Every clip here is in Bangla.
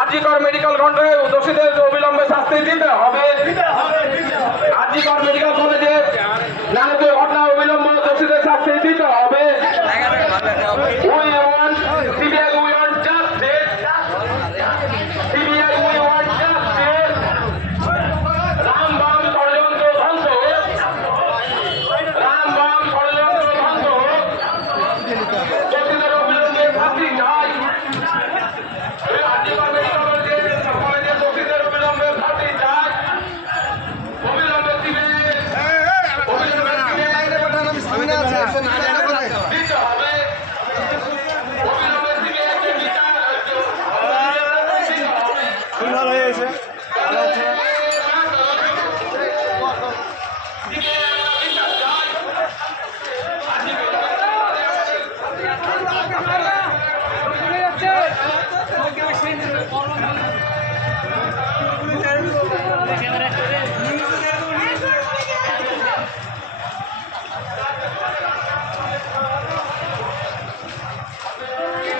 আজিকর মেডিকেল কন্ট্রোলে দোষীদের অবিলম্বে শাস্তি দিতে হবে। আজিকর মেডিকেল কলেজে নারকীয় ঘটনা অবিলম্বে দোষীদের শাস্তি দিতে হবে। We want CBI, we want justice. CBI, we want justice. Rambam ষড়যন্ত্র ধ্বংস হোক। রামবাম ষড়যন্ত্র ধ্বংস হোক। দোষীদের অবিলম্বে শাস্তি চাই। আজিকর মেডিকেল কলেজে দোষীদের অবিলম্বে শাস্তি চাই। অবিলম্বে CBI দিতে হবে। ভালো হয়েছে।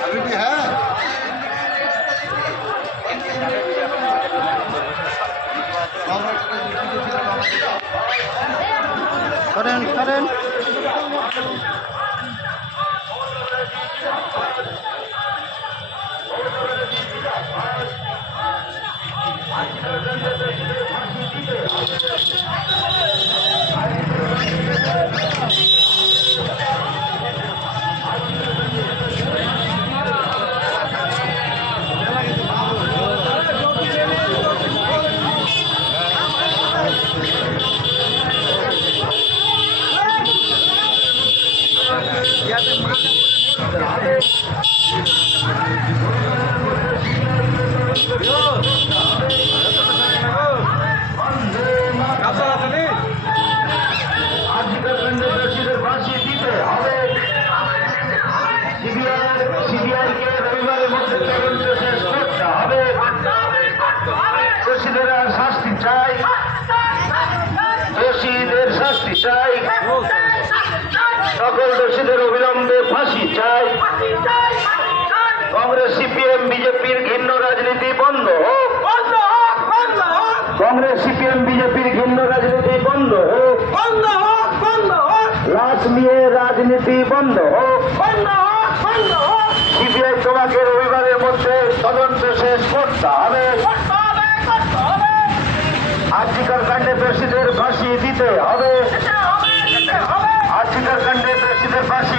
अभी भी है करें करें শাস্তি চাই, দোষীদের শাস্তি চাই, সকল দোষীদের অবিলম্বে ফাঁসি চাই। কংগ্রেস সিপিএম বিজেপির ঘৃণ্য রাজনীতি বন্ধ হোক। কংগ্রেস সিপিএম বিজেপির ঘৃণ্য রাজনীতি বন্ধ হোক। লাশ নিয়ে রাজনীতি বন্ধ হোক। সিবিআই তোমাকে রবিবারের মধ্যে তদন্ত শেষ করতে হবে। আজিকর কাণ্ডে দোষীদের ফাঁসি দিতে হবে। আজিকর কাণ্ডে দোষীদের ফাঁসি